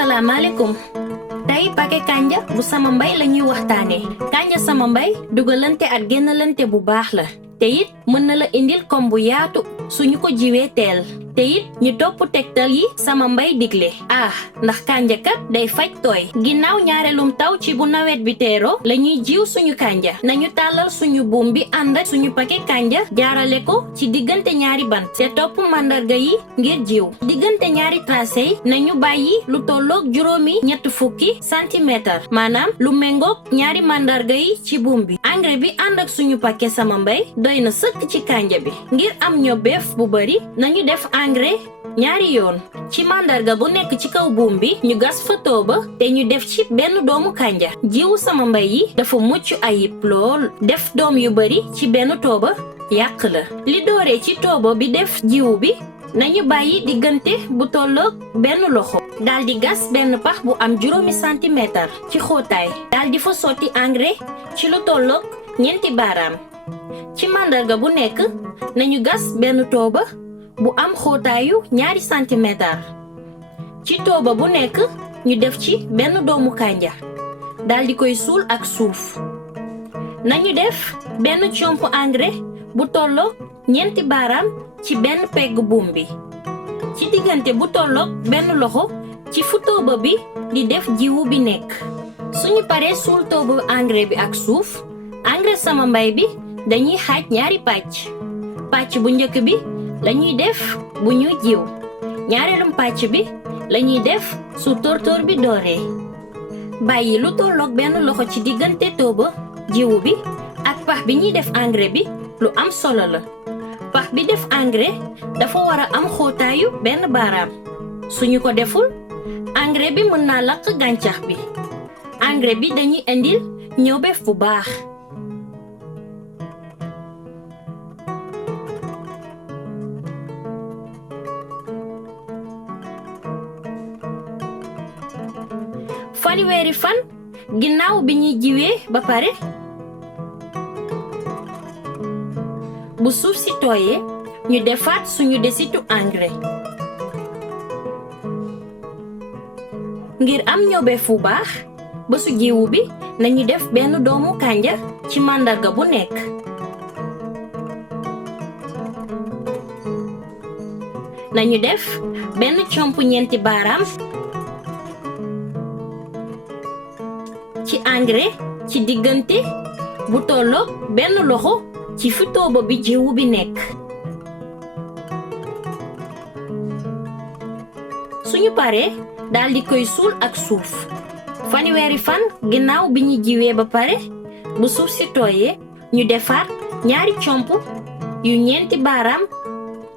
asalaamaaleykum tey paquet kanja bu sama mbay la ñuy waxtaane kanja sama mbay dugalante ak génnalante bu baax la te it mën na la indil kom bu yaatu suñu ko jiwee teel te it ñu topp tegtal yi sama mbay digle ndax kanja kat day faj tooy ginnaaw ñaareelum taw ci bu nawet bi teeroo la ñuy jiw suñu kanja nañu tàllal suñu buum bi ànd ak suñu paquet kanja jaarale ko ci diggante ñaari bant te topp màndarga yi ngir jiw diggante ñaari tracé yi nañu bàyyi lu tolloog juróomi ñett fukki centimètre maanaam lu méngoog ñaari màndarga yi ci buum bi engrais bi ànd ak suñu paquet sama mbay doy na sëkk ci kanja bi ngir am ñobeef bu bari nañu def engrais ñaari yoon ci màndarga bu nekk ci kaw buum bi ñu gas fa tooba te ñu def ci benn doomu kanja jiwu sama mbay yi dafa mucc ayib lool def doom yu bari ci benn tooba yàq la li dooree ci tooba bi def jiwu bi nañu bàyyi diggante bu tolloog benn loxo daldi gas benn pax bu am juróomi centimètre ci xóotaay daldi fa sotti engrais ci lu tolloog ñeenti baaraam ci màndarga bu nekk nañu gas benn tooba bu am xóotaayu ñaari centimètre ci tooba bu nekk ñu def ci benn doomu kanja daldi koy suul ak suuf nañu def benn comp engrais bu tolloog ñeenti baaraam ci benn pegg buum bi ci diggante bu tolloog benn loxo ci fu tooba bi di def jiwu bi nekk suñu paree suul tooba engrais bi ak suuf engrais sama mbay bi dañuy xaaj ñaari pàcc bu njëkk bi lañuy def bu ñu jiw ñaareelum pàcc bi lañuy def su tóortóor bi dooree bàyyi lu tolloog benn loxo ci diggante tooba jiwu bi ak pax bi ñuy def engrais bi lu am solo la pax bi def engrais dafa war a am xóotaayu benn baaraam suñu ko deful engrais bi mën naa lakk gàncax bi engrais bi dañuy indil ñobeef bu baax fanweeri fan ginnaaw bi ñuy jiwee ba pare bu suuf si tooyee ñu defaat suñu desitu engrais ngir am ñobeef bu baax ba su jiwu bi nañu def benn doomu kanja ci màndarga bu nekk nañu def benn comp ñeenti baaraam ci engrais ci diggante bu tolloog benn loxo ci fi tooba bi jiwu bi nekk suñu paree daldi koy suul ak suuf fanweeri fan ginnaaw bi ñu jiwee ba pare bu suuf si tooyee ñu defaat ñaari comp yu ñeenti baaraam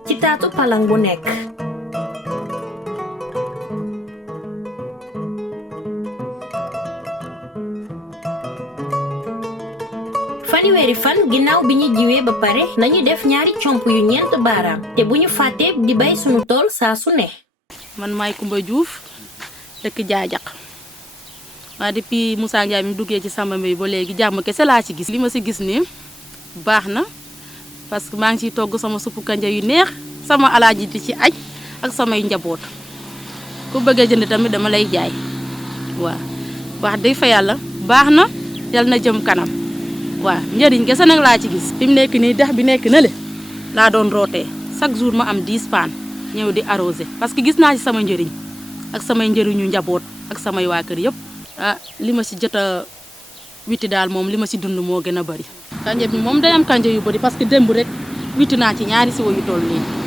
ci taatu palang bu nekk fanweeri fan ginnaaw bi ñu jiwee ba pare nañu def ñaari comp yu ñeent baaraam te bu ñu fàttee di bay sunu tool saa su ne man maay Kumba Diouf dëkk Jaajak waa depuis Moussa Ndiaye mi duggee ci sama mbay ba léegi jàmm kese laa ci gis li ma ci gis nii baax na parce que maa ngi ciy togg sama suppu kanja yu neex sama alaaji di ci aj ak samay njaboot ku bëggee jënd tamit dama lay jaay waaw wax dëgg fa yàlla baax na yal na jëm kanam waaw njëriñ kese nag laa ci gis fi mu nekk nii dex bi nekk na le laa doon rootee chaque jour ma am 10 paan ñëw di arrosé parce que gis naa ci sama njëriñ ak samay njëriñu njaboot ak samay waa kër yëpp li ma ci jot a witti daal moom li ma ci dund moo gën a bari kanja bi moom day am kanja yu bari parce que démb rek witti naa ci ñaari siwo yu toll nii